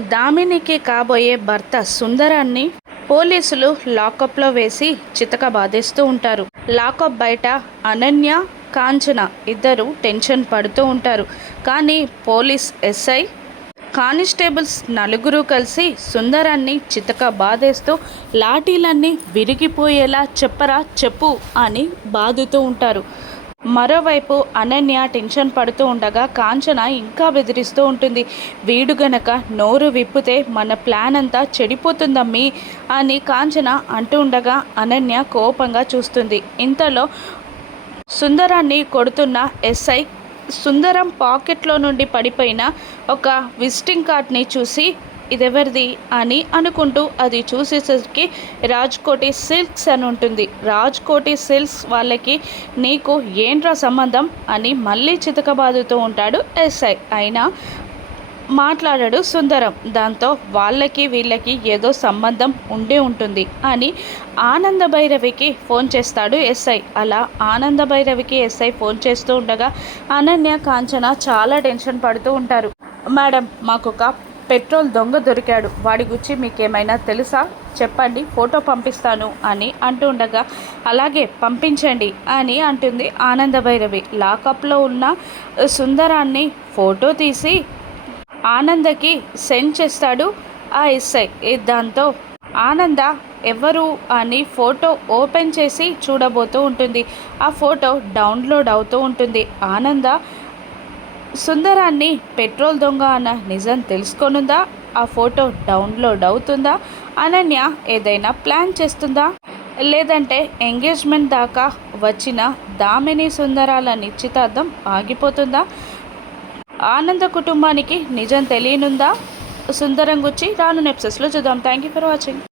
దామినికి కాబోయే భర్త సుందరాన్ని పోలీసులు లాకప్లో వేసి చితక బాధేస్తూ ఉంటారు. లాకప్ బయట అనన్య, కాంచన ఇద్దరు టెన్షన్ పడుతూ ఉంటారు. కానీ పోలీస్ ఎస్ఐ, కానిస్టేబుల్స్ నలుగురు కలిసి సుందరాన్ని చితక బాధేస్తూ లాఠీలన్నీ విరిగిపోయేలా చెప్పరా చెప్పు అని బాదుతూ ఉంటారు. మరోవైపు అనన్య టెన్షన్ పడుతూ ఉండగా కాంచన ఇంకా బెదిరిస్తూ ఉంటుంది. వీడు గనక నోరు విప్పితే మన ప్లాన్ అంతా చెడిపోతుందమ్మీ అని కాంచన అంటూ ఉండగా అనన్య కోపంగా చూస్తుంది. ఇంతలో సుందరాన్ని కొడుతున్న ఎస్ఐ సుందరం పాకెట్లో నుండి పడిపోయిన ఒక విజిటింగ్ కార్డ్ని చూసి ఇదెవరిది అని అనుకుంటూ అది చూసేసరికి రాజ్కోటి సిల్క్స్ అని ఉంటుంది. రాజ్కోటి సిల్క్స్ వాళ్ళకి నీకు ఏంట్రా సంబంధం అని మళ్ళీ చితకబాదుతూ ఉంటాడు ఎస్ఐ. అయినా మాట్లాడాడు సుందరం. దాంతో వాళ్ళకి వీళ్ళకి ఏదో సంబంధం ఉండే ఉంటుంది అని ఆనంద భైరవికి ఫోన్ చేస్తాడు ఎస్ఐ. అలా ఆనంద భైరవికి ఎస్ఐ ఫోన్ చేస్తూ ఉండగా అనన్య, కాంచన చాలా టెన్షన్ పడుతూ ఉంటారు. మేడం, మాకొక పెట్రోల్ దొంగ దొరికాడు, వాడి గురించి మీకేమైనా తెలుసా చెప్పండి, ఫోటో పంపిస్తాను అని అంటూ ఉండగా అలాగే పంపించండి అని అంటుంది ఆనంద భైరవి. లాకప్లో ఉన్న సుందరాన్ని ఫోటో తీసి ఆనందకి సెండ్ చేస్తాడు ఆ ఎస్ఐ. దాంతో ఆనంద ఎవరు అని ఫోటో ఓపెన్ చేసి చూడబోతూ ఉంటుంది. ఆ ఫోటో డౌన్లోడ్ అవుతూ ఉంటుంది. ఆనంద సుందరాన్ని పెట్రోల్ దొంగ అన్న నిజం తెలుసుకొనుందా? ఆ ఫోటో డౌన్లోడ్ అవుతుందా? అనన్య ఏదైనా ప్లాన్ చేస్తుందా? లేదంటే ఎంగేజ్మెంట్ దాకా వచ్చిన దామిని సుందరాల నిశ్చితార్థం ఆగిపోతుందా? ఆనంద కుటుంబానికి నిజం తెలియనుందా? సుందరం గురించి రాను ఎపిసోడ్స్లో చూద్దాం. Thank you for watching.